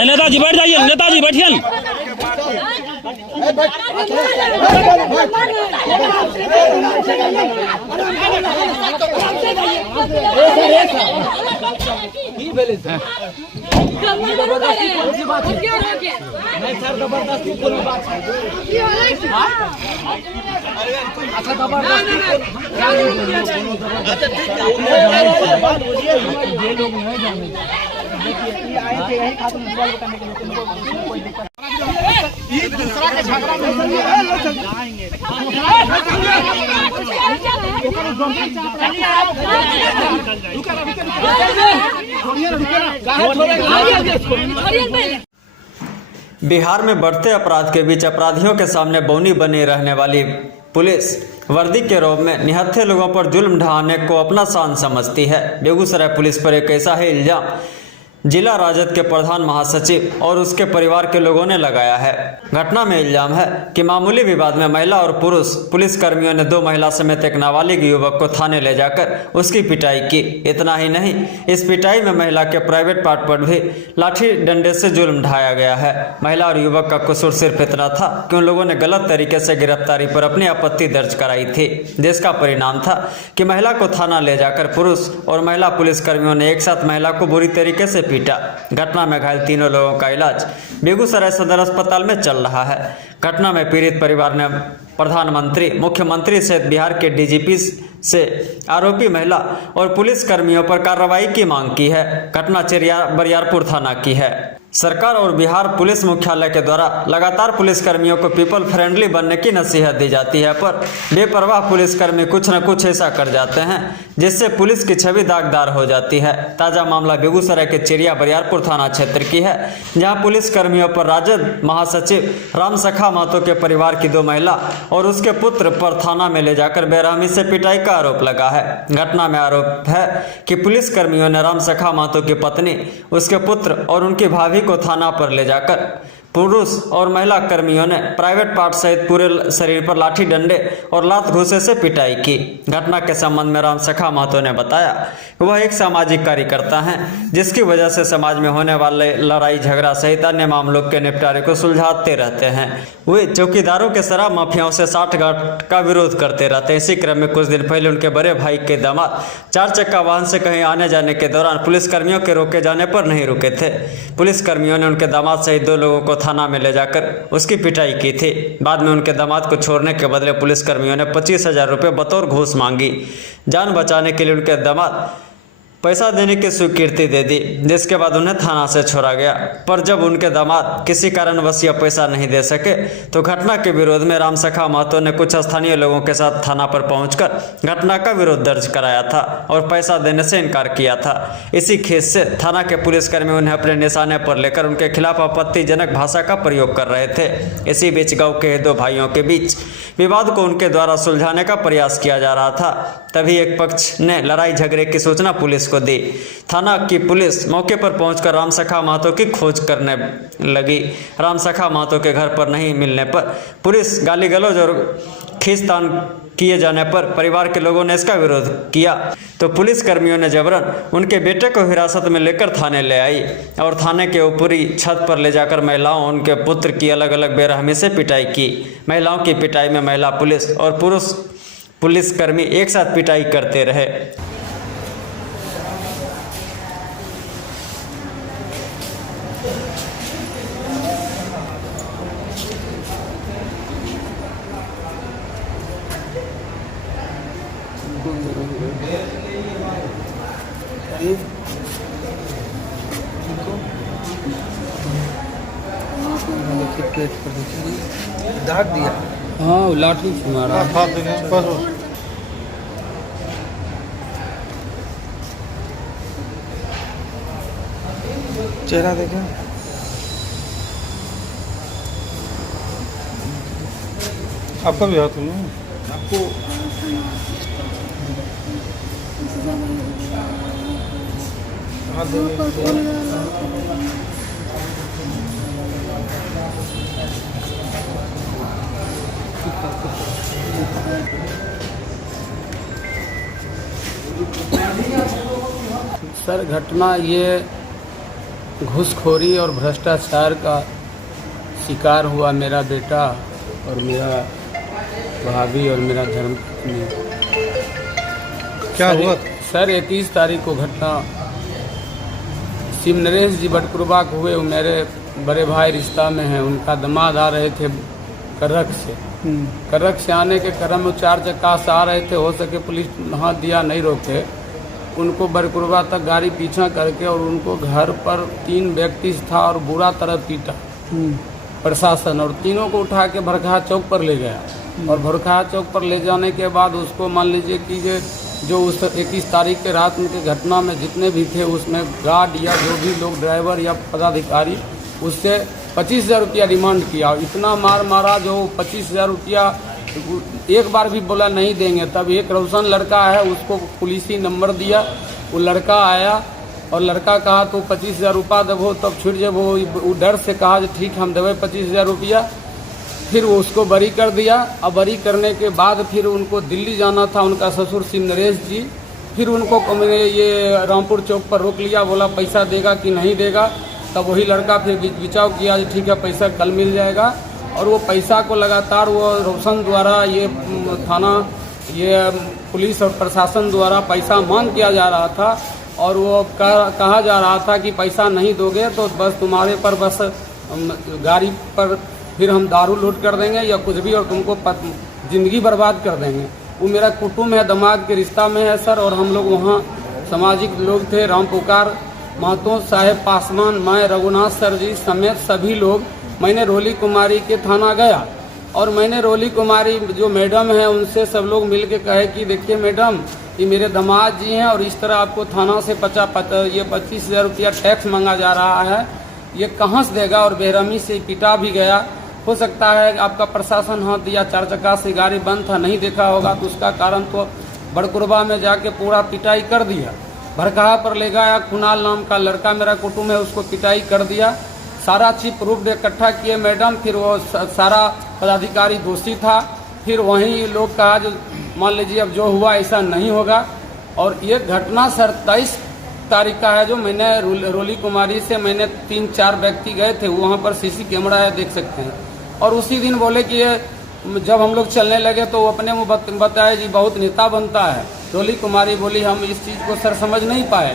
नेताजी बैठ जाइए, नेताजी बैठिए। बिहार में बढ़ते अपराध के बीच अपराधियों के सामने बौनी बनी रहने वाली पुलिस वर्दी के रौब में निहत्थे लोगों पर जुल्म ढाने को अपना शान समझती है। बेगूसराय पुलिस पर एक ऐसा ही इल्जाम जिला राजद के प्रधान महासचिव और उसके परिवार के लोगों ने लगाया है। घटना में इल्जाम है कि मामूली विवाद में महिला और पुरुष पुलिसकर्मियों ने 2 महिला समेत एक नाबालिग युवक को थाने ले जाकर उसकी पिटाई की। इतना ही नहीं, इस पिटाई में महिला के प्राइवेट पार्ट पर भी लाठी डंडे से जुल्म ढाया गया है। महिला और युवक का कसूर सिर्फ इतना था कि उन लोगों ने गलत तरीके से गिरफ्तारी पर अपनी आपत्ति दर्ज कराई थी, जिसका परिणाम था कि महिला को थाना ले जाकर पुरुष और महिला पुलिसकर्मियों ने एक साथ महिला को बुरी तरीके से पीटा। घटना में घायल तीनों लोगों का इलाज बेगूसराय सदर अस्पताल में चल रहा है। घटना में पीड़ित परिवार ने प्रधानमंत्री, मुख्यमंत्री सहित बिहार के डीजीपी से आरोपी महिला और पुलिस कर्मियों पर कार्रवाई की मांग की है। घटना बरियारपुर थाना की है। सरकार और बिहार पुलिस मुख्यालय के द्वारा लगातार पुलिसकर्मियों को पीपल फ्रेंडली बनने की नसीहत दी जाती है, पर बेपरवाह पुलिसकर्मी कुछ न कुछ ऐसा कर जाते हैं जिससे पुलिस की छवि दागदार हो जाती है। ताज़ा मामला बेगूसराय के चिरिया बरियारपुर थाना क्षेत्र की है, जहां पुलिसकर्मियों पर राजद महासचिव रामसखा महतो के परिवार की 2 महिला और उसके पुत्र पर थाना में ले जाकर बेरहमी से पिटाई का आरोप लगा है। घटना में आरोप है कि पुलिसकर्मियों ने रामसखा महतो की पत्नी, उसके पुत्र और उनकी भाभी को थाना पर ले जाकर पुरुष और महिला कर्मियों ने प्राइवेट पार्ट सहित पूरे शरीर पर लाठी डंडे और लात घूसे से पिटाई की। घटना के संबंध में रामसखा महतो ने बताया कि वह एक सामाजिक कार्यकर्ता हैं, जिसकी वजह से समाज में होने वाले लड़ाई झगड़ा सहित अन्य मामलों के निपटारे को सुलझाते रहते हैं। वे चौकीदारों के शराब माफियाओं से साठगांठ का विरोध करते रहते हैं। इसी क्रम में कुछ दिन पहले उनके बड़े भाई के दामाद 4 चक्का वाहन से कहीं आने जाने के दौरान पुलिसकर्मियों के रोके जाने पर नहीं रुके थे। पुलिसकर्मियों ने उनके दामाद सहित 2 लोगों को थाना में ले जाकर उसकी पिटाई की थी। बाद में उनके दामाद को छोड़ने के बदले पुलिसकर्मियों ने 25,000 रुपये बतौर घूस मांगी। जान बचाने के लिए उनके दामाद पैसा देने की स्वीकृति दे दी, जिसके बाद उन्हें थाना से छोड़ा गया। पर जब उनके दामाद किसी कारणवश यह पैसा नहीं दे सके तो घटना के विरोध में रामसखा महतो ने कुछ स्थानीय लोगों के साथ थाना पर पहुंचकर घटना का विरोध दर्ज कराया था और पैसा देने से इनकार किया था। इसी खेस से थाना के पुलिसकर्मी उन्हें अपने निशाने पर लेकर उनके खिलाफ आपत्तिजनक भाषा का प्रयोग कर रहे थे। इसी बीच गाँव के 2 भाइयों के बीच विवाद को उनके द्वारा सुलझाने का प्रयास किया जा रहा था। तभी एक पक्ष ने लड़ाई झगड़े की सूचना पुलिस को दी। थाना की पुलिस मौके पर पहुंचकर रामसखा महतो की खोज करने लगी। रामसखा महतो के घर पर नहीं मिलने पर पुलिस गाली गलौज और खींचतान किए जाने पर परिवार के लोगों ने इसका विरोध किया तो पुलिसकर्मियों ने जबरन उनके बेटे को हिरासत में लेकर थाने ले आई और थाने के ऊपरी छत पर ले जाकर महिलाओं उनके पुत्र की अलग अलग बेरहमी से पिटाई की। महिलाओं की पिटाई में महिला पुलिस और पुरुष पुलिसकर्मी एक साथ पिटाई करते रहे। दाग दिया, हाँ लाठी से मारा। चेहरा देखें। आपका भी हाथ में आपको हाथ सर, घटना ये घूसखोरी और भ्रष्टाचार का शिकार हुआ मेरा बेटा और मेरा भाभी और मेरा धर्मपत्नी। क्या हुआ? सर 31 तारीख को घटना शिव नरेश जी बटकुरबा को हुए। मेरे बड़े भाई रिश्ता में हैं, उनका दामाद आ रहे थे करक से। करक से आने के क्रम में 4 चक्का से आ रहे थे, हो सके पुलिस हाथ दिया नहीं रोके, उनको बरकुरबा तक गाड़ी पीछा करके और उनको घर पर 3 व्यक्ति था और बुरा तरह पीटा प्रशासन, और तीनों को उठा के भरखा चौक पर ले गया। और भरखा चौक पर ले जाने के बाद उसको मान लीजिए कि जो उस 21 तारीख के रात उनके घटना में जितने भी थे उसमें गार्ड या जो भी लोग ड्राइवर या पदाधिकारी, उससे 25,000 रुपया रिमांड किया। इतना मार मारा जो 25,000 रुपया एक बार भी बोला नहीं देंगे। तब एक रोशन लड़का है, उसको पुलिसी नंबर दिया, वो लड़का आया और लड़का कहा तो 25,000 रुपया देवो तब छुट जेबो। वो डर से कहा जो ठीक हम देवे 25,000 रुपया। फिर वो उसको बरी कर दिया। अब बरी करने के बाद फिर उनको दिल्ली जाना था, उनका ससुर शिव नरेश जी। फिर उनको ये रामपुर चौक पर रोक लिया, बोला पैसा देगा कि नहीं देगा। तब वही लड़का फिर बिचाव किया, ठीक है पैसा कल मिल जाएगा। और वो पैसा को लगातार वो रोशन द्वारा ये थाना ये पुलिस और प्रशासन द्वारा पैसा मांग किया जा रहा था। और वो कहा जा रहा था कि पैसा नहीं दोगे तो बस तुम्हारे पर बस गाड़ी पर फिर हम दारू लूट कर देंगे या कुछ भी, और तुमको जिंदगी बर्बाद कर देंगे। वो मेरा कुटुंब है, दामाद के रिश्ता में है सर। और हम लोग वहाँ सामाजिक लोग थे, राम पुकार महतो साहेब पासवान, मैं रघुनाथ सर जी समेत सभी लोग। मैंने रोली कुमारी के थाना गया और मैंने रोली कुमारी जो मैडम है उनसे सब लोग मिल के कहे कि देखिए मैडम, ये मेरे दामाद जी हैं और इस तरह आपको थाना से 25,000 रुपया टैक्स मांगा जा रहा है, ये कहाँ से देगा। और बेरहमी से पिटा भी गया। हो सकता है आपका प्रशासन हाथ दिया, 4 चक्का से गाड़ी बंद था, नहीं देखा होगा, तो उसका कारण तो बड़कुरबा में जाके पूरा पिटाई कर दिया। भरकहा पर ले गया, कुणाल नाम का लड़का मेरा कुटुंब है, उसको पिटाई कर दिया। सारा चीज प्रूफ इकट्ठा किए मैडम। फिर वो सारा पदाधिकारी दोषी था। फिर वहीं लोग कहा जो मान लीजिए अब जो हुआ ऐसा नहीं होगा। और ये घटना सर 23 तारीख का है, जो मैंने रोली कुमारी से मैंने 3-4 व्यक्ति गए थे, वहाँ पर सीसी कैमरा है, देख सकते हैं। और उसी दिन बोले कि ये जब हम लोग चलने लगे तो वो अपने मुँह बताए जी बहुत नेता बनता है। रोली कुमारी बोली हम इस चीज़ को सर समझ नहीं पाए।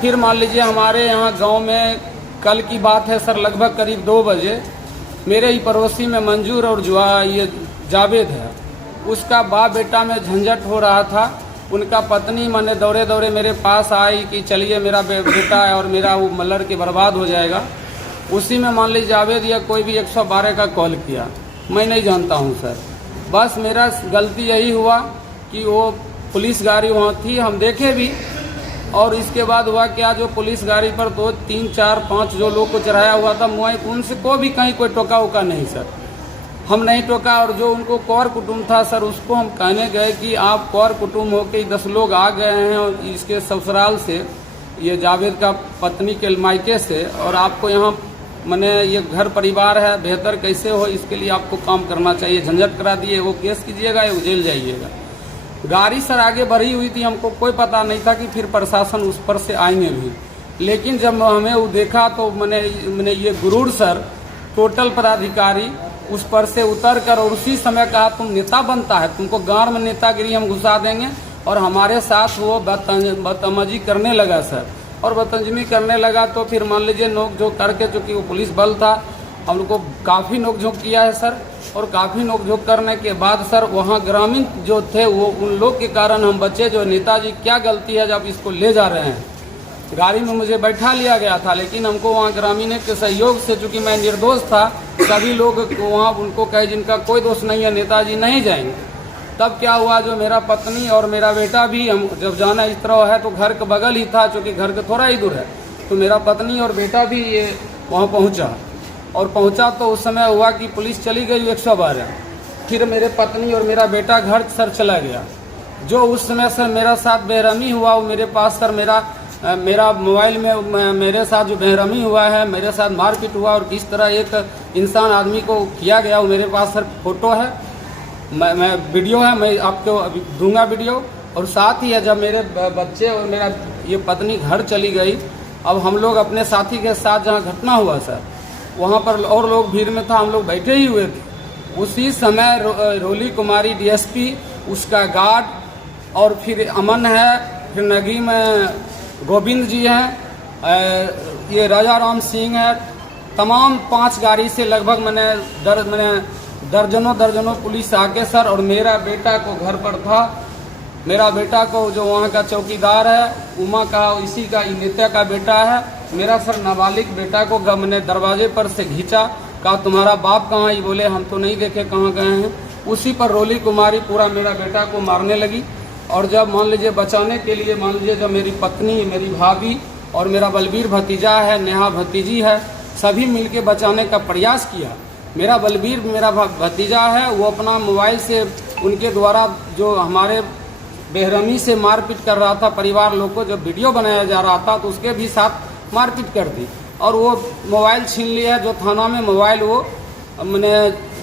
फिर मान लीजिए हमारे यहाँ गाँव में कल की बात है सर, लगभग करीब 2 बजे मेरे ही पड़ोसी में मंजूर और ये जावेद है, उसका बाप बेटा में झंझट हो रहा था। उनका पत्नी मैंने दौड़े दौड़े मेरे पास आई कि चलिए मेरा बेटा है और मेरा वो मलर के बर्बाद हो जाएगा। उसी में मान लीजिए जावेद या कोई भी 112 का कॉल किया, मैं नहीं जानता हूँ सर। बस मेरा गलती यही हुआ कि वो पुलिस गाड़ी वहाँ थी, हम देखे भी। और इसके बाद हुआ क्या, जो पुलिस गाड़ी पर 2, 3, 4, 5 जो लोग को चढ़ाया हुआ था मुआई, उनसे को भी कहीं कोई टोका उका नहीं सर, हम नहीं टोका। और जो उनको कौर कुटुंब था सर, उसको हम कहने गए कि आप कौर कुटुंब हो के 10 लोग आ गए हैं और इसके ससुराल से, ये जावेद का पत्नी के मायके से, और आपको यहाँ मैंने ये घर परिवार है, बेहतर कैसे हो इसके लिए आपको काम करना चाहिए। झंझट करा दिए, वो केस कीजिएगा या जेल जाइएगा। गाड़ी सर आगे बढ़ी हुई थी, हमको कोई पता नहीं था कि फिर प्रशासन उस पर से आएंगे भी। लेकिन जब हमें वो देखा तो मैंने ये गुरूर सर टोटल पदाधिकारी उस पर से उतर कर और उसी समय कहा तुम नेता बनता है, तुमको गांव में नेतागिरी हम घुसा देंगे। और हमारे साथ वो बदतमीजी करने लगा सर, और बदतमीजी करने लगा तो फिर मान लीजिए नोक झोंक करके, चूँकि वो पुलिस बल था, हम लोग को काफ़ी नोक झोंक किया है सर। और काफ़ी नोक झोंक करने के बाद सर वहाँ ग्रामीण जो थे वो उन लोग के कारण हम बचे। जो नेताजी क्या गलती है जब इसको ले जा रहे हैं, गाड़ी में मुझे बैठा लिया गया था, लेकिन हमको वहाँ ग्रामीण के सहयोग से, चूँकि मैं निर्दोष था, सभी लोग वहाँ उनको कहे जिनका कोई दोष नहीं है नेताजी नहीं जाएंगे। तब क्या हुआ, जो मेरा पत्नी और मेरा बेटा भी, हम जब जाना इस तरह है तो घर के बगल ही था, चूँकि घर के थोड़ा ही दूर है, तो मेरा पत्नी और बेटा भी ये वहाँ पहुँचा, और पहुँचा तो उस समय हुआ कि पुलिस चली गई 112। फिर मेरे पत्नी और मेरा बेटा घर सर चला गया। जो उस समय सर मेरा साथ बेरहमी हुआ वो मेरे पास सर मेरा मोबाइल में मेरे साथ जो बेरहमी हुआ है, मेरे साथ मारपीट हुआ और किस तरह एक इंसान आदमी को किया गया वो मेरे पास सर फोटो है, मैं वीडियो है, मैं आपको अभी दूंगा वीडियो। और साथ ही है जब मेरे बच्चे और मेरा ये पत्नी घर चली गई, अब हम लोग अपने साथी के साथ जहाँ घटना हुआ सर वहाँ पर और लोग भीड़ में था, हम लोग बैठे ही हुए थे। उसी समय रोली कुमारी डीएसपी, उसका गार्ड और फिर अमन है, फिर नगीम गोविंद जी हैं, ये राजा राम सिंह है, तमाम 5 गाड़ी से लगभग मैंने दर्जनों पुलिस आके सर, और मेरा बेटा को घर पर था, मेरा बेटा को जो वहाँ का चौकीदार है उमा का, इसी का नेता का बेटा है, मेरा सर नाबालिग बेटा को मैंने दरवाजे पर से खींचा, कहा तुम्हारा बाप कहाँ? ये बोले हम तो नहीं देखे कहाँ गए हैं। उसी पर रोली कुमारी पूरा मेरा बेटा को मारने लगी। और जब मान लीजिए बचाने के लिए, मान लीजिए जब मेरी पत्नी, मेरी भाभी और मेरा बलबीर भतीजा है, नेहा भतीजी है, सभी मिलके बचाने का प्रयास किया। मेरा बलबीर मेरा भतीजा है, वो अपना मोबाइल से उनके द्वारा जो हमारे बेरहमी से मारपीट कर रहा था परिवार लोग को, जब वीडियो बनाया जा रहा था तो उसके भी साथ मारपीट कर दी और वो मोबाइल छीन लिया। जो थाना में मोबाइल वो मैंने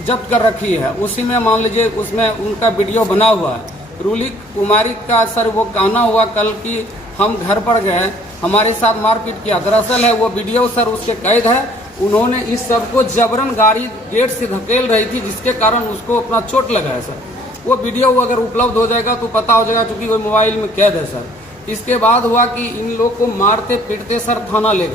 जब्त कर रखी है, उसी में मान लीजिए उसमें उनका वीडियो बना हुआ है। रोली कुमारी का सर वो कहना हुआ कल कि हम घर पर गए, हमारे साथ मारपीट किया। दरअसल है वो वीडियो सर उसके कैद है। उन्होंने इस सब को जबरन गाड़ी गेट से धकेल रही थी, जिसके कारण उसको अपना चोट लगा है सर। वो वीडियो अगर उपलब्ध हो जाएगा तो पता हो जाएगा, क्योंकि वो मोबाइल में कैद है सर। इसके बाद हुआ कि इन लोग को मारते पीटते सर थाना ले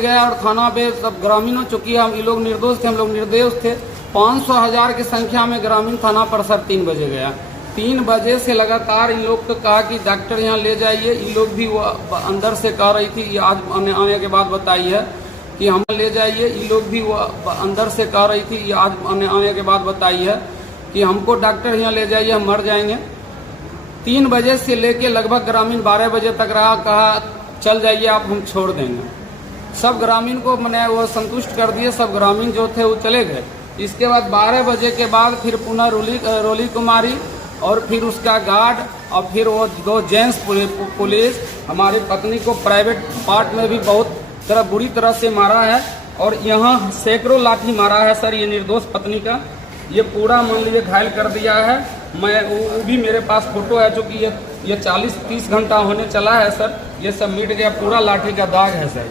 गया और थाना पे सब ग्रामीणों, चूंकि हम ये लोग निर्दोष थे, हम लोग निर्दोष थे, 500,000 की संख्या में ग्रामीण थाना पर सर 3 बजे गया। 3 बजे से लगातार इन लोग को कहा कि डॉक्टर यहाँ ले जाइए। इन लोग भी वो अंदर से कह रही थी, ये आज आने के बाद बताई है कि हम ले जाइए। इन लोग भी वो अंदर से कह रही थी, ये आज आने के बाद बताई है कि हमको डॉक्टर यहाँ ले जाइए, हम मर जाएंगे। 3 बजे से लेके लगभग ग्रामीण 12 बजे तक रहा, कहा चल जाइए आप, हम छोड़ देंगे। सब ग्रामीण को मैंने वो संतुष्ट कर दिए, सब ग्रामीण जो थे वो चले गए। इसके बाद 12 बजे के बाद फिर पुनः रोली कुमारी और फिर उसका गार्ड और फिर वो 2 जेंट्स पुलिस हमारी पत्नी को प्राइवेट पार्ट में भी बहुत बुरी तरह से मारा है, और यहाँ सैकड़ों लाठी मारा है सर। ये निर्दोष पत्नी का ये पूरा मान लीजिए घायल कर दिया है। मैं वो भी मेरे पास फोटो है, जो कि ये 40-30 घंटा होने चला है सर। ये सब मिट गया, पूरा लाठी का दाग है सर,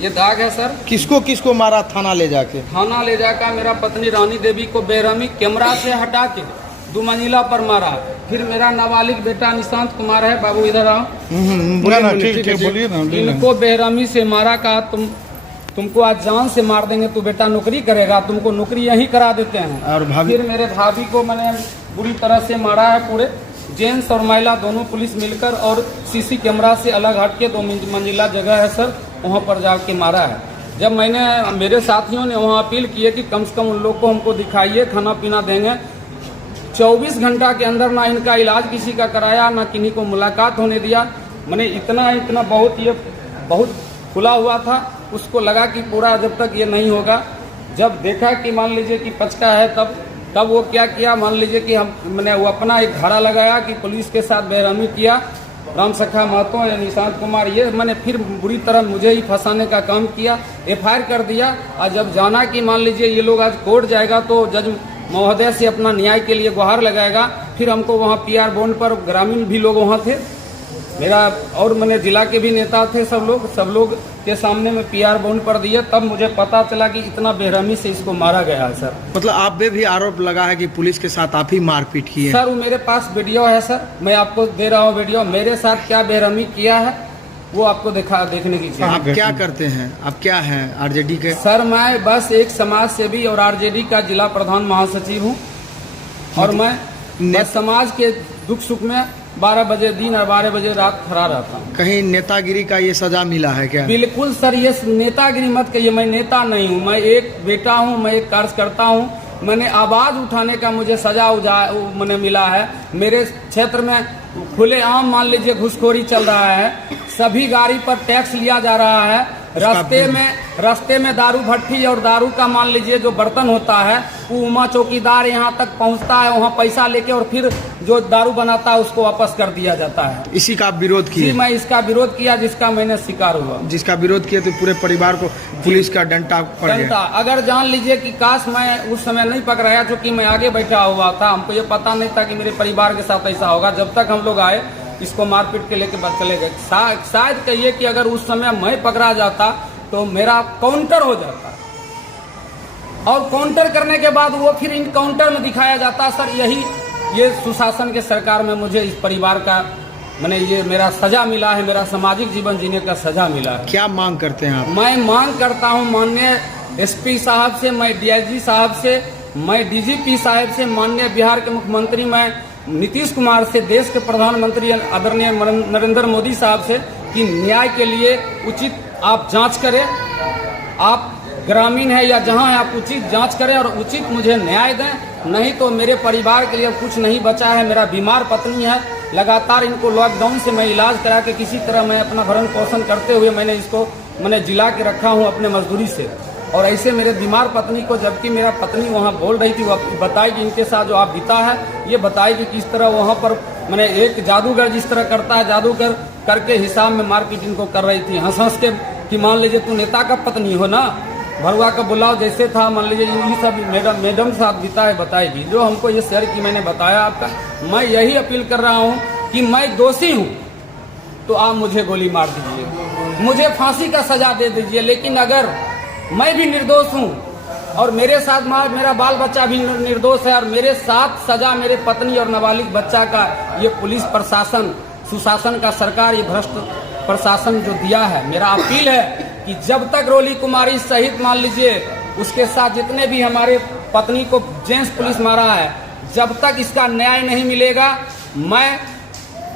ये दाग है सर। किसको मारा थाना ले जाके? थाना ले जाकर मेरा पत्नी रानी देवी को बेरहमी कैमरा से हटा के 2 मंजिला पर मारा। फिर मेरा नाबालिग बेटा निशांत कुमार है, बाबू इधर आओ, बोलिए ना। इनको बेरहमी से मारा, कहा तुमको आज जान से मार देंगे, तू बेटा नौकरी करेगा, तुमको नौकरी यहीं करा देते हैं। और फिर मेरे भाभी को मैंने बुरी तरह से मारा है, पूरे जेंट्स और महिला दोनों पुलिस मिलकर, और सीसी कैमरा से अलग हट के 2 मंजिला जगह है सर, वहाँ पर जाके मारा है। जब मैंने मेरे साथियों ने वहाँ अपील की है कि कम से कम उन लोग को हमको दिखाइए, खाना पीना देंगे। 24 घंटा के अंदर ना इनका इलाज किसी का कराया, ना किन्हीं को मुलाकात होने दिया। मैंने इतना बहुत खुला हुआ था, उसको लगा कि पूरा जब तक ये नहीं होगा, जब देखा कि मान लीजिए कि पचका है, तब वो क्या किया, मान लीजिए कि मैंने वो अपना एक धारा लगाया कि पुलिस के साथ बेरहमी किया, राम सखा महतो या निशांत कुमार, ये मैंने फिर बुरी तरह मुझे ही फंसाने का काम किया। FIR कर दिया। और जब जाना कि मान लीजिए ये लोग आज कोर्ट जाएगा तो जज महोदय से अपना न्याय के लिए गुहार लगाएगा, फिर हमको वहाँ PR बॉन्ड पर, ग्रामीण भी लोग वहाँ थे मेरा, और मैंने जिला के भी नेता थे, सब लोग के सामने में PR बॉन्ड पर दिया। तब मुझे पता चला कि इतना बेरहमी से इसको मारा गया है सर। मतलब आप पे भी आरोप लगा है कि पुलिस के साथ आप ही मारपीट की है? सर वो मेरे पास वीडियो है सर, मैं आपको दे रहा हूँ वीडियो। मेरे साथ क्या बेरहमी किया है वो आपको देखने की। आप क्या करते हैं? आप क्या हैं? RJD के? सर मैं बस एक समाज सेवी और RJD का जिला प्रधान महासचिव हूँ, और मैं बस समाज के दुख सुख में 12 बजे दिन और 12 बजे रात खड़ा रहता हूँ। कहीं नेतागिरी का ये सजा मिला है क्या? बिल्कुल सर, ये नेतागिरी मत कहिए, मैं नेता नहीं हूँ, मैं एक बेटा हूँ, मैं एक कार्यकर्ता हूँ। मैंने आवाज उठाने का मुझे सजा मैंने मिला है। मेरे क्षेत्र में खुलेआम मान लीजिए घूसखोरी चल रहा है, सभी गाड़ी पर टैक्स लिया जा रहा है। रास्ते में दारू भट्टी और दारू का मान लीजिए जो बर्तन होता है वो उमा चौकीदार यहाँ तक पहुँचता है, वहाँ पैसा लेके और फिर जो दारू बनाता है उसको वापस कर दिया जाता है। इसी का आप विरोध किए? मैं इसका विरोध किया जिसका मैंने शिकार हुआ। जिसका विरोध किया तो पूरे परिवार को पुलिस का डंडा पड़ गया। अगर जान लीजिए कि काश मैं उस समय नहीं पकड़ाया, क्योंकि मैं आगे बैठा हुआ था, हमको ये पता नहीं था कि मेरे परिवार के साथ ऐसा होगा। जब तक हम लोग आए इसको मारपीट के लेके चले गए। शायद कहिए कि अगर उस समय मैं पकड़ा जाता तो मेरा काउंटर हो जाता, और काउंटर करने के बाद वो फिर इनकाउंटर में दिखाया जाता। सर ये सुशासन के सरकार में मुझे इस परिवार का ये मेरा सजा मिला है, मेरा सामाजिक जीवन जीने का सजा मिला है। क्या मांग करते हैं आप? मैं मांग करता हूं माननीय एसपी साहब से, मैं डीआईजी साहब से, मैं डीजीपी साहब से, माननीय बिहार के मुख्यमंत्री मैं नीतीश कुमार से, देश के प्रधानमंत्री आदरणीय नरेंद्र मोदी साहब से कि न्याय के लिए उचित आप जांच करें। आप ग्रामीण है या जहां है, आप उचित जांच करें और उचित मुझे न्याय दें। नहीं तो मेरे परिवार के लिए कुछ नहीं बचा है। मेरा बीमार पत्नी है, लगातार इनको लॉकडाउन से मैं इलाज करा के किसी तरह मैं अपना भरण पोषण करते हुए मैंने जिला के रखा हूं अपने मजदूरी से। और ऐसे मेरे बीमार पत्नी को, जबकि मेरा पत्नी वहां बोल रही थी, वो बताई कि इनके साथ जो आप बीता है, ये बताई कि किस तरह वहां पर एक जादूगर जिस तरह करता है, जादूगर करके हिसाब में मारपीट इनको कर रही थी, हंस के कि मान लीजिए तू नेता का पत्नी हो ना, भरुआ का बुलाव जैसे था, मान लीजिए ये सब मैडम साथ बीता है, बताएगी। जो हमको ये शेयर की मैंने बताया आपका, मैं यही अपील कर रहा हूँ कि मैं दोषी हूँ तो आप मुझे गोली मार दीजिए, मुझे फांसी का सजा दे दीजिए। लेकिन अगर मैं भी निर्दोष हूँ और मेरे साथ मेरा बाल बच्चा भी निर्दोष है और मेरे साथ सजा मेरे पत्नी और नाबालिग बच्चा का ये पुलिस प्रशासन, सुशासन का सरकार, ये भ्रष्ट प्रशासन जो दिया है, मेरा अपील है कि जब तक रोली कुमारी सहित मान लीजिए उसके साथ जितने भी हमारे पत्नी को जेंट्स पुलिस मारा है, जब तक इसका न्याय नहीं मिलेगा मैं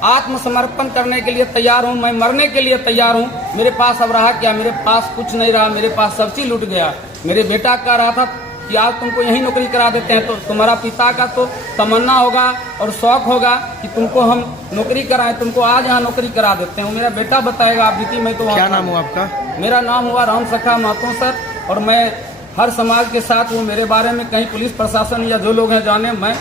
आत्मसमर्पण करने के लिए तैयार हूं, मैं मरने के लिए तैयार हूं। मेरे पास अब रहा क्या? मेरे पास कुछ नहीं रहा, मेरे पास सब चीज लूट गया। मेरे बेटा कह रहा था कि आज तुमको यही नौकरी करा देते हैं, तो तुम्हारा पिता का तो तमन्ना होगा और शौक होगा कि तुमको हम नौकरी कराएं, तुमको आज यहाँ नौकरी करा देते हैं। मेरा बेटा बताएगा आप बीती। मैं तो क्या नाम हुआ आपका? मेरा नाम हुआ राम सखा महतो सर, और मैं हर समाज के साथ वो मेरे बारे में कहीं पुलिस प्रशासन या जो लोग हैं जाने, मैं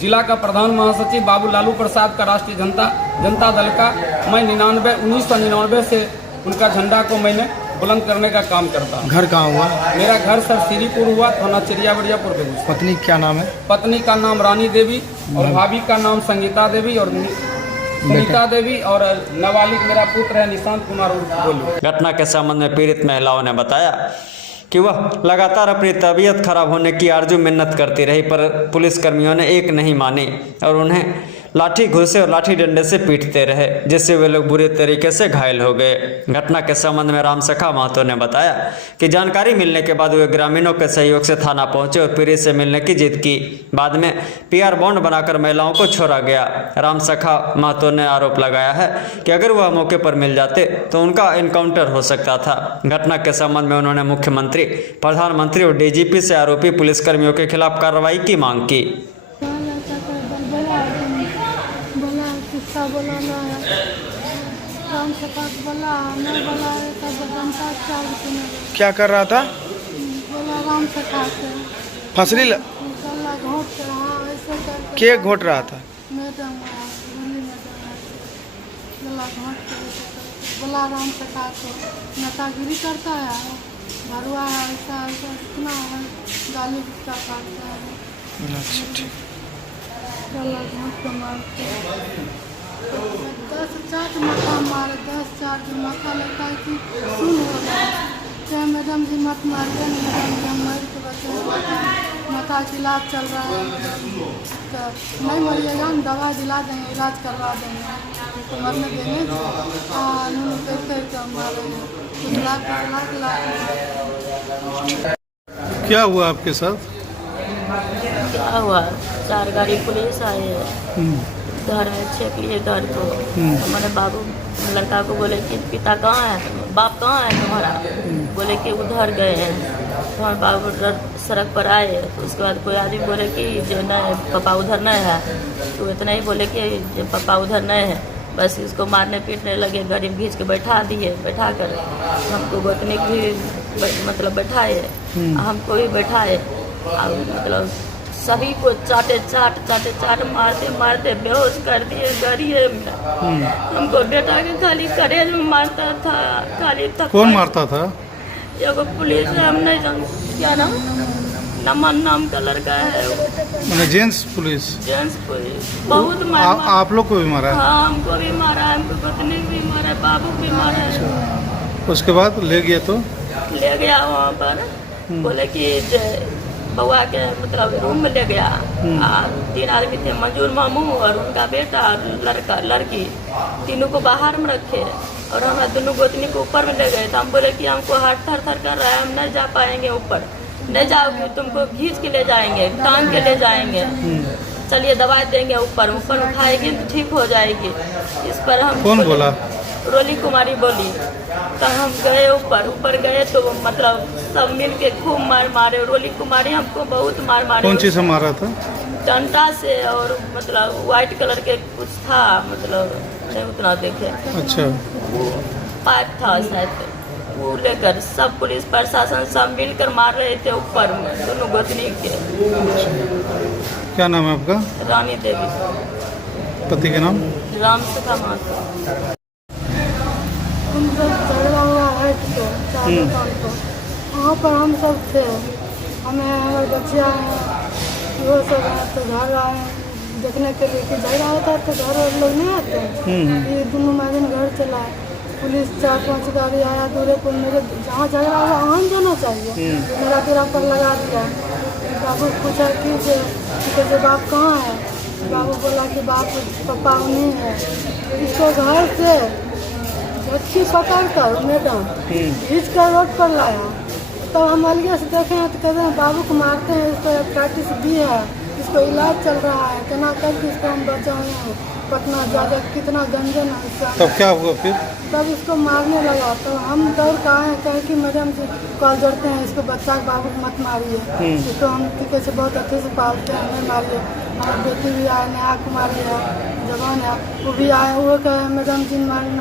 जिला का प्रधान महासचिव बाबू लालू प्रसाद का राष्ट्रीय जनता दल का मैं 1999 से उनका झंडा को मैंने बुलंद करने का काम करता हूँ। घर कहाँ हुआ? मेरा घर सर श्रीपुर हुआ, थाना चिड़ियाबड़ियापुर बेगूसराय। पत्नी क्या नाम है? पत्नी का नाम रानी देवी और भाभी का नाम संगीता देवी और सुनीता देवी, और नाबालिग मेरा पुत्र है निशांत कुमार गोलू। घटना के संबंध में पीड़ित महिलाओं ने बताया कि वह लगातार अपनी तबीयत खराब होने की आरजू मिन्नत करती रही, पर पुलिसकर्मियों ने एक नहीं मानी और उन्हें लाठी घुसे और लाठी डंडे से पीटते रहे, जिससे वे लोग बुरे तरीके से घायल हो गए। घटना के संबंध में राम सखा महतो ने बताया कि जानकारी मिलने के बाद वे ग्रामीणों के सहयोग से थाना पहुंचे और पीड़ित से मिलने की जिद की। बाद में पीआर बॉन्ड बनाकर महिलाओं को छोड़ा गया। राम सखा महतो ने आरोप लगाया है कि अगर वह मौके पर मिल जाते तो उनका इनकाउंटर हो सकता था। घटना के संबंध में उन्होंने मुख्यमंत्री, प्रधानमंत्री और डीजीपी से आरोपी पुलिसकर्मियों के खिलाफ कार्रवाई की मांग की। क्या कर रहा था? फसली के घोट रहा था? राम सखा को नेतागिरी करता है, भरुआ है, ऐसा इतना है, गाली गुस्सा करता है। अच्छा ठीक। 10 माथा मारे, 10 चार जो माथा लगता है कि सुन हो गया, चाहे मैडम जी मत मारिए, मैडम जी हम मर के बचे, माथा का इलाज चल रहा है, तो नहीं मरिएगा, हम दवा दिला देंगे, इलाज करवा देंगे, तो मरने देंगे। उन्होंने कैसे हम मारे क्या हुआ आपके साथ? क्या हुआ? 4 गाड़ी पुलिस आए हैं, घर में चेक लिए घर को। हमारे बाबू लड़का को बोले कि पिता कहाँ है, बाप कहाँ है तुम्हारा? बोले कि उधर गए हैं। तो हमारे बाबू सड़क पर आए, तो उसके बाद कोई आदमी बोले कि जो नहीं पापा उधर नहीं है, तो इतना ही बोले कि जो पापा उधर नहीं है, बस इसको मारने पीटने लगे, गाड़ी में खींच के बैठा दिए, बैठा कर हमको गोतनी भी मतलब बैठाए, हमको भी बैठाए, और मतलब सभी को चाटे चाट मारते मारते बेहोश कर दिए गाड़ी में। हमको बेटा के खाली करेज में मारता था, खाली तक। कौन मारता था? एगो पुलिस है, हम नहीं जान क्या नाम, नमन नाम का लड़का है वो। मैंने जेंट्स पुलिस बहुत मारा। आप लोग को भी मारा है? हाँ, हमको भी मारा है, हमको पत्नी भी मारा है, बाबू भी मारा है। उसके बाद ले गया तो ले गया वहाँ पर, बोले कि बउआ के मतलब रूम में ले गया। 3 आदमी थे, मंजूर मामू और उनका बेटा लड़का लड़की, तीनों को बाहर में रखे और हमारा दोनों गोतनी को ऊपर में ले गए। तो हम बोले कि हमको हाथ थर थर कर रहा है, हम नहीं जा पाएंगे ऊपर, नहीं जाओगे तुमको खींच के ले जाएंगे, टांग के ले जाएंगे, चलिए दवाई देंगे, ऊपर उठाएगी तो ठीक हो जाएगी। इस पर हम कौन बोला? रोली कुमारी बोली। तो हम गए ऊपर गए तो मतलब सब मिल के खूब मारे। रोली कुमारी हमको बहुत मारे। कौन चीज से मारा था? डंडा से, और मतलब व्हाइट कलर के कुछ था, मतलब नहीं उतना देखे। अच्छा, पाइप था शायद, वो लेकर सब पुलिस प्रशासन सब मिलकर मार रहे थे ऊपर में दोनों गोतनी के। क्या नाम है आपका? रानी देवी। पति के नाम? राम सुखा माता। हम सब झगड़ा हुआ है तो चार दुकान पर, वहाँ पर हम सब थे, हमें हमारे बच्चियाँ हैं, वो सब हैं, तो घर आए देखने के लिए कि झगड़ा होता है तो घर और लोग नहीं आते हैं। ये दोनों मैडम घर चलाए, पुलिस 4-5 गाड़ी आया दूरे पर, मेरे जहाँ झगड़ा हुआ वहाँ जाना चाहिए, मेरा डेरा पर लगा दिया। बाबू पूछा कि जैसे बाप कहाँ है, बाबू बोला कि बाप पापा नहीं है। इसको घर से बच्ची पकड़ कर मैडम खींच कर रोड पर लाया। तो हम अलगे से देखे हैं तो कहते हैं बाबू को मारते हैं, इसको प्रैक्टिस भी है, इसको इलाज चल रहा है, केना करके इसको हम बचाए हैं, पटना ज़्यादा कितना गंजन है इसका। तब क्या हुआ फिर? तब इसको मारने लगा तो हम दौड़ कर आए, कहे कि मैडम जी कॉल जोड़ते हैं, इसको बच्चा के बाबू को मत मारिए, इसको हम कैसे बहुत अच्छे से पालते हैं, नहीं मारिए। हमारी बेटी भी आए, नेहा कुमारी है, जवान है, वो भी आए, वो कहे मैडम जी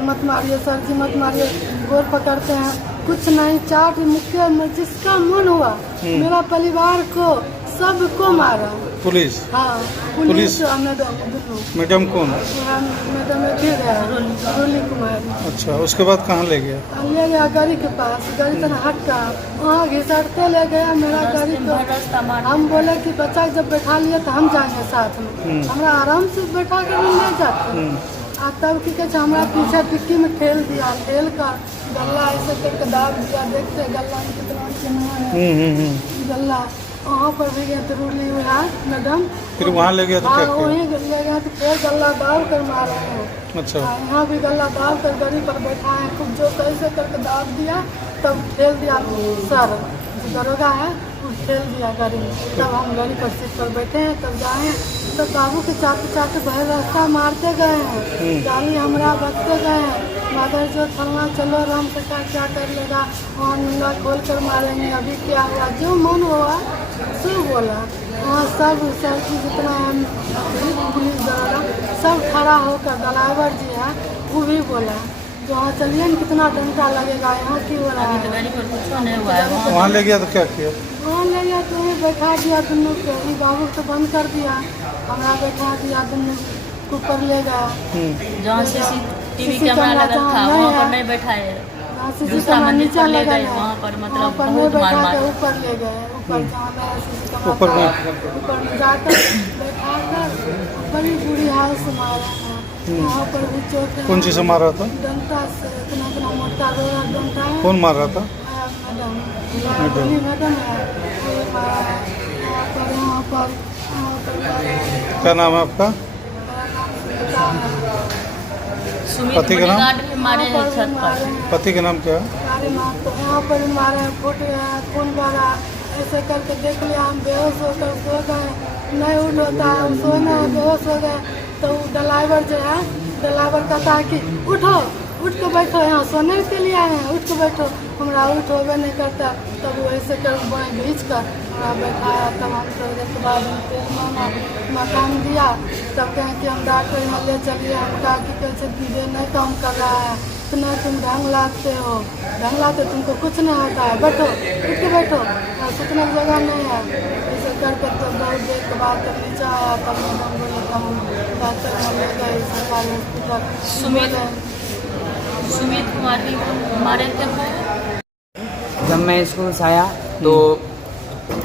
मत मारिए, सर जी मत मारिए, गोर पकड़ते हैं, कुछ नहीं, चाट मुक्के में जिसका मन हुआ, मेरा परिवार को सबको मारा पुलिस? हाँ, पुलिस मैडम दोनों। मैडम कौन? मैडम फिर है रोली कुमारी। अच्छा, उसके बाद कहाँ ले गया? ले गया गाड़ी के पास, गाड़ी तरह हट का वहाँ घिसटते ले गया मेरा गाड़ी को। हम बोले कि बच्चा जब बैठा लिया तो हम जाएंगे साथ में, हमारा आराम से बैठा कर ले जाते। तब की कहते हमारा पीछे टिक्की में ठेल दिया, ठेल कर गला ऐसे करके दाग दिया, देखते गला में कितना चिन्ह है गला। वहाँ पर भी गया तो रोली हुआ मैडम, फिर वहाँ ले गया तो हाँ क्या किया? वहीं ले गया तो फिर गला दाब कर मारे हैं। अच्छा, यहाँ भी गला दाब कर गाड़ी पर बैठा है, खूब जो कैसे करके दाब दिया, तब ठेल दिया सर जो दरोगा है, वो ठेल दिया गाड़ी में। तब हम गाड़ी पर सीट पर बैठे हैं, तब जाए तब बाबू के चाटे भर रास्ता मारते गए हैं, गाड़ी हमारा बचते गए हैं, मगर जो फलना चलो राम सरकार क्या कर लेगा, वहाँ मुंडा खोल कर मारेंगे, अभी क्या हुआ, जो मन हुआ सो बोला। वहाँ सब चीज़ जितना पुलिस दरोगा सब खड़ा होकर ड्राइवर जी है वो भी बोला, वहाँ चलिए न कितना घंटा लगेगा, यहाँ की हो रहा है। वहाँ ले गया तो क्या किया? वहाँ ले गया तो वहीं बैठा दिया दोनों को, बाबू तो बंद कर दिया, हमारा बैठा दिया दोनों को, ऊपर ले गया जहाँ CCTV कैमरा लगा था वहाँ पर नहीं बैठाए, दूसरा मंदिर पर ले गए, वहाँ पर मतलब बहुत मार मार। ऊपर ले गए, ऊपर में जाकर बैठा कर बड़ी बुरी हाल से मारा है। वहाँ पर भी चोट है। कौन चीज से मार रहा था? डंडा से, इतना मोटा रोड़ा डंडा है। कौन मार रहा था? मैडम है, वो मारा है। वहाँ पर क्या नाम है आपका? सुमित पति का नाम? बॉडीगार्ड भी मारे हैं छत पर। पति का नाम क्या है? यहाँ पर मारे हैं, फुट गया, खून बहा, ऐसे करके देख लिया, हम बेहोश होकर सो गए, नहीं उठ होता है, हम सोने में बेहोश हो गए। तो ड्राइवर जो है, ड्राइवर कहता है कि उठो उठ के बैठो, यहाँ सोने के लिए आए हैं, उठ के बैठो। हमारा उठ होबे नहीं करता, तब वो ऐसे कर घींच कर हमारा बैठाया। तब हम थोड़ी देर के बाद तेल मांगा, मकान दिया। तब कहें कि हम डॉक्टर यहाँ ले चलिए। हम कहा कि कैसे दीदी नहीं काम कर रहा है, तो नहीं तुम ढंग लाते हो, ढंग लाते तुमको कुछ नहीं होता है, बैठो उठ के बैठो, सोचने की जगह नहीं है। ऐसे करके तो बहुत देर के बाद तब नीचे आया। तब मैडम बोले तब हम डॉक्टर यहाँ ले गए सरकारी हॉस्पिटल। सुमित कुमार भी मारे थे वो। जब मैं स्कूल से आया तो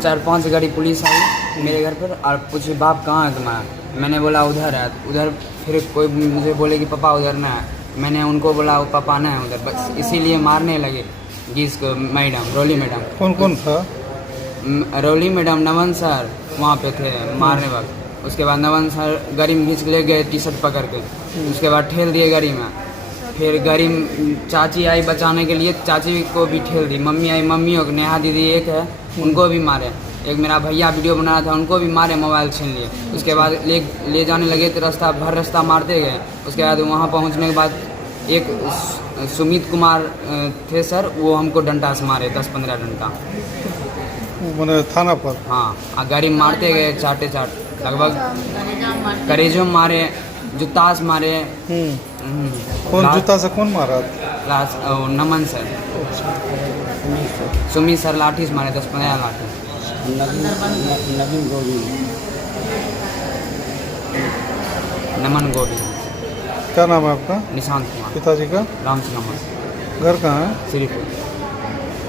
4-5 गाड़ी पुलिस आई मेरे घर पर और पूछे बाप कहाँ है तुम्हारा। मैंने बोला उधर है। उधर फिर कोई मुझे बोले कि पापा उधर ना है। मैंने उनको बोला वो पापा ना है उधर, बस इसीलिए मारने लगे जिसको मैडम रोली मैडम। कौन कौन था? रोली मैडम, नमन सर वहाँ पे थे मारने वक्त। उसके बाद नमन सर गाड़ी में खींच ले गए टी शर्ट पकड़ के। उसके बाद ठेल दिए गाड़ी में। फिर गाड़ी में चाची आई बचाने के लिए, चाची को भी ठेल दी। मम्मी आई, मम्मियों को नेहा दीदी एक है उनको भी मारे। एक मेरा भैया वीडियो बना रहा था उनको भी मारे, मोबाइल छीन लिए। उसके बाद ले जाने लगे तो रास्ता मारते गए। उसके बाद वहाँ पहुँचने के बाद एक सुमित कुमार थे सर, वो हमको डंडा से मारे 10-15 डंडा। मैंने थाना पर? हाँ, गाड़ी में मारते गए चाटे लगभग। करेजो मारे, जूता से मारे। कौन जूता से कौन मारा? नमन सर। सुमित सर लाठी से मारे 10-15 लाठी। नमन गोविंद। क्या नाम है आपका? निशांत कुमार। पिताजी का? राम सिंह। घर कहाँ है? श्रीपुर।